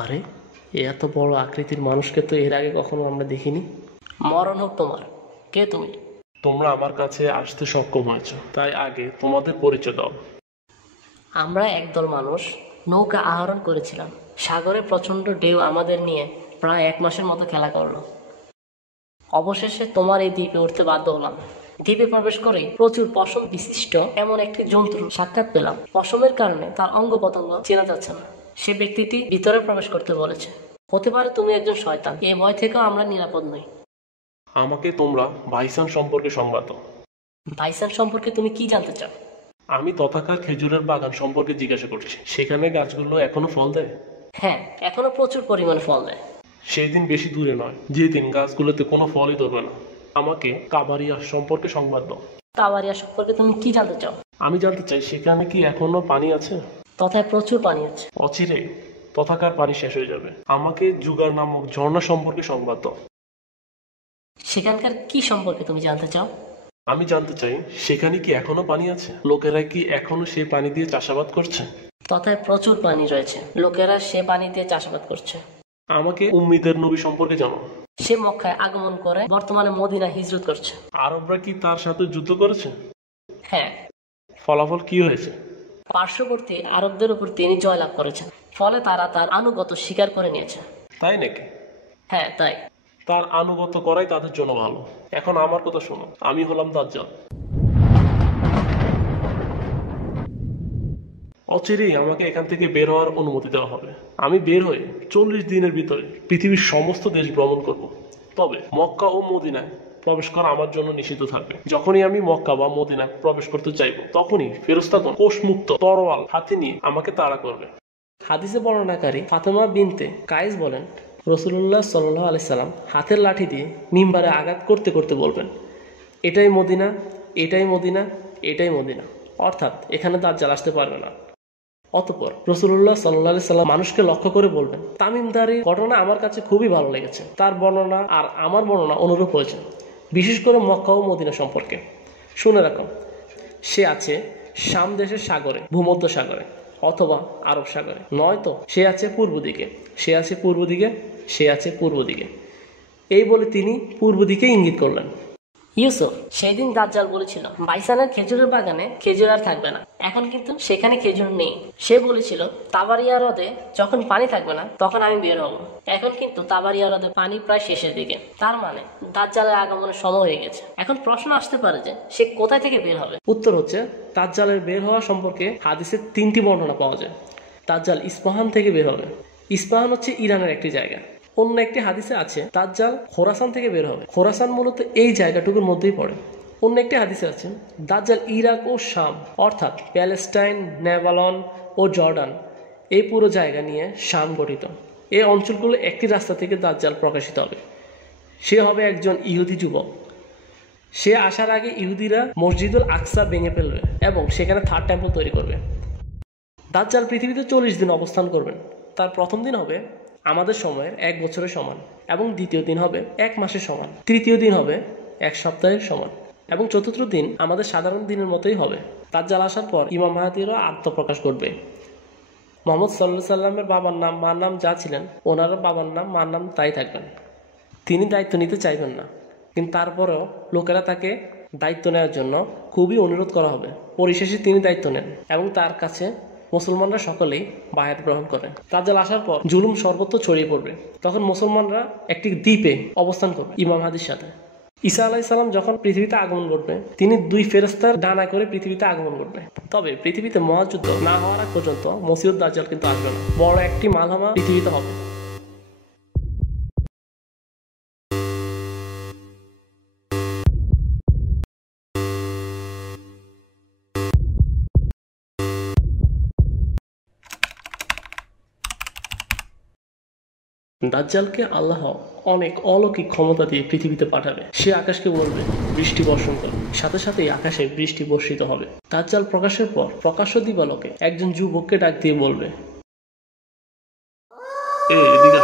আরে, এত বড় আকৃতির মানুষকে তো এর আগে কখনো আমরা দেখিনি। মরণ হোক তোমার। কে তুমি? তোমরা আমার কাছে আসতে সক্ষম হয়েছ, তাই আগে তোমাদের পরিচয় দাও। আমরা একদল মানুষ নৌকা আহরণ করেছিলাম। সাগরে প্রচণ্ড ঢেউ আমাদের নিয়ে প্রায় 1 মাসের মতো খেলা করলো। অবশেষে তোমার এই দ্বীপে উঠতে বাধ্য হলাম। দ্বীপে প্রবেশ করেই প্রচুর পশম বিশিষ্ট এমন একটি জন্তুর সাক্ষাৎ পেলাম। পশমের কারণে তার অঙ্গ প্রত্যঙ্গ চেনা যাচ্ছে না। সে ব্যক্তিটি ভিতরে প্রবেশ করতে বলেছে। হতে পারে তুমি একজন শয়তান। এই ভয় থেকেও আমরা নিরাপদ নই। আমাকে তোমরা বাইসান সম্পর্কে সংবাদ দাও। বাইসান সম্পর্কে তুমি কি জানতে চাও? আমি তথাকার খেজুরের বাগান সম্পর্কে জিজ্ঞাসা করছি। সেখানে গাছগুলো এখনো ফল দেয়? হ্যাঁ, এখনো প্রচুর পরিমাণে ফল দেয়। সেই দিন বেশি দূরে নয় যেদিন গাছগুলোতে কোনো ফলই ধরবে না। আমাকে কাবারিয়া সম্পর্কে সংবাদ দাও। তাওয়ারিয়া সম্পর্কে তুমি কি জানতে চাও? আমি জানতে চাই সেখানে কি এখনো পানি আছে? তথায় প্রচুর পানি আছে। অচিরে তথাকার পানি শেষ হয়ে যাবে। আমাকে জুগার নামক ঝর্ণা সম্পর্কে সংবাদ দাও। সেখানকার কি সম্পর্কে তুমি জানতে চাও? আমি জানতে চাই সেখানে কি এখনো পানি আছে? লোকেরা কি এখনো সেই পানি দিয়ে চাষাবাদ করছে? তথায় প্রচুর পানি রয়েছে। লোকেরা সে পানি দিয়ে চাষাবাদ করছে। আমাকে উম্মিদের নবী সম্পর্কে জানো। সে মক্কায় আগমন করে বর্তমানে মদিনা হিজরত করছে। আরবরা কি তার সাথে যুদ্ধ করেছে? হ্যাঁ, ফলাফল কি হয়েছে? পার্শ্ববর্তী আরবদের উপর তিনি জয়লাভ করেছেন। ফলে তারা তার আনুগত্য স্বীকার করে নিয়েছে। তাই নাকি? হ্যাঁ, তাই। তার আনুগত্য করাই তাদের জন্য ভালো। এখন আমার কথা শোনো। আমি হলাম দাজ্জাল। অচিরেই আমাকে এখান থেকে বের হওয়ার অনুমতি দেওয়া হবে। আমি বের হয়ে 40 দিনের ভিতরে পৃথিবীর সমস্ত দেশ ভ্রমণ করব। তবে মক্কা ও মদিনায় প্রবেশ করা আমার জন্য নিষিদ্ধ থাকবে। যখনই আমি মক্কা বা মদিনায় প্রবেশ করতে চাইব, তখনই ফেরেশতাগণ কোষমুক্ত তরোয়াল হাতে নিয়ে আমাকে তাড়া করবে। হাদিসে বর্ণনাকারী ফাতেমা বিনতে কায়েস বলেন, রাসূলুল্লাহ সাল্লাল্লাহু আলাইহি সাল্লাম হাতের লাঠি দিয়ে মিম্বারে আঘাত করতে করতে বলবেন, এটাই মদিনা, এটাই মদিনা, এটাই মদিনা। অর্থাৎ এখানে দাজ্জাল আসতে পারবে না। অতঃপর রাসূলুল্লাহ সাল্লাল্লাহু আলাইহি সাল্লাম মানুষকে লক্ষ্য করে বলবেন, তামিমদারির ঘটনা আমার কাছে খুবই ভালো লেগেছে। তার বর্ণনা আর আমার বর্ণনা অনুরূপ হয়েছে, বিশেষ করে মক্কা ও মদিনা সম্পর্কে। শুনে রাখো, সে আছে শাম দেশের সাগরে, ভূমধ্য সাগরে অথবা আরব সাগরে। নয়তো সে আছে পূর্ব দিকে, সে আছে পূর্ব দিকে, সে আছে পূর্ব দিকে। এই বলে তিনি পূর্ব দিকে ইঙ্গিত করলেন। ইউসুফ সেদিন দাজ্জাল বলেছিল বাইসানের খেজুরের বাগানে খেজুর আর থাকবে না। এখন কিন্তু সেখানে খেজুর নেই। সে বলেছিল তাবারিয়া হ্রদে যখন পানি থাকবে না তখন আমি বের হব। এখন কিন্তু তাবারিয়া হ্রদে পানি প্রায় শেষের দিকে। তার মানে দাজ্জালের আগমনের সময় হয়ে গেছে। এখন প্রশ্ন আসতে পারে যে সে কোথায় থেকে বের হবে? উত্তর হচ্ছে, দাজ্জালের বের হওয়া সম্পর্কে হাদিসে 3টি বর্ণনা পাওয়া যায়। দাজ্জাল ইস্পাহান থেকে বের হবে। ইস্পাহান হচ্ছে ইরানের একটি জায়গা। অন্য একটি হাদিসে আছে দাজ্জাল খোরাসান থেকে বের হবে। খোরাসান মূলত এই জায়গাটুকুর মধ্যেই পড়ে। অন্য একটি হাদিসে আছে দাজ্জাল ইরাক ও শাম অর্থাৎ প্যালেস্টাইন, নেভালন ও জর্ডান এই পুরো জায়গা নিয়ে শাম গঠিত। এই অঞ্চলগুলো একটি রাস্তা থেকে দাজ্জাল প্রকাশিত হবে। সে হবে একজন ইহুদি যুবক। সে আসার আগে ইহুদিরা মসজিদুল আকসা ভেঙে ফেলবে এবং সেখানে 3rd টেম্পল তৈরি করবে। দাজ্জাল পৃথিবীতে 40 দিন অবস্থান করবেন। তার প্রথম দিন হবে আমাদের সময়ের 1 বছরের সমান এবং দ্বিতীয় দিন হবে 1 মাসের সমান, তৃতীয় দিন হবে 1 সপ্তাহের সমান এবং চতুর্থ দিন আমাদের সাধারণ দিনের মতোই হবে। দাজ্জাল আসার পর ইমাম মাহদীরও আত্মপ্রকাশ ঘটবে। মুহাম্মদ সাল্লাল্লাহু আলাইহি সাল্লামের বাবার নাম মার নাম যা ছিলেন, ওনার বাবার নাম মার নাম তাই থাকবেন। তিনি দায়িত্ব নিতে চাইবেন না, কিন্তু তারপরেও লোকেরা তাকে দায়িত্ব নেওয়ার জন্য খুবই অনুরোধ করা হবে। পরিশেষে তিনি দায়িত্ব নেন এবং তার কাছে মুসলমানরা সকলেই বায়াত গ্রহণ করেন। দাজ্জাল আসার পর জুলুম সর্বত্র ছড়িয়ে পড়বে। তখন মুসলমানরা একটি দ্বীপে অবস্থান করবে ইমাম মাহদীর সাথে। ঈসা আলাইহিস সালাম যখন পৃথিবীতে আগমন করবে, তিনি 2 ফেরেশতার ডানায় করে পৃথিবীতে আগমন করবে। তবে পৃথিবীতে মহাযুদ্ধ না হওয়ার আগ পর্যন্ত মসিহুদ দাজ্জাল কিন্তু আসবে না। বড় একটি মালহামা পৃথিবীতে হবে। দাজ্জালকে আল্লাহ অনেক অলৌকিক ক্ষমতা দিয়ে পৃথিবীতে পাঠাবে। সে আকাশকে বলবে বৃষ্টি বর্ষণ করো, সাথে সাথেই আকাশে বৃষ্টি বর্ষিত হবে। দাজ্জাল প্রকাশের পর প্রকাশ্য দিবালোকে একজন যুবককে ডাক দিয়ে বলবে, এদিকে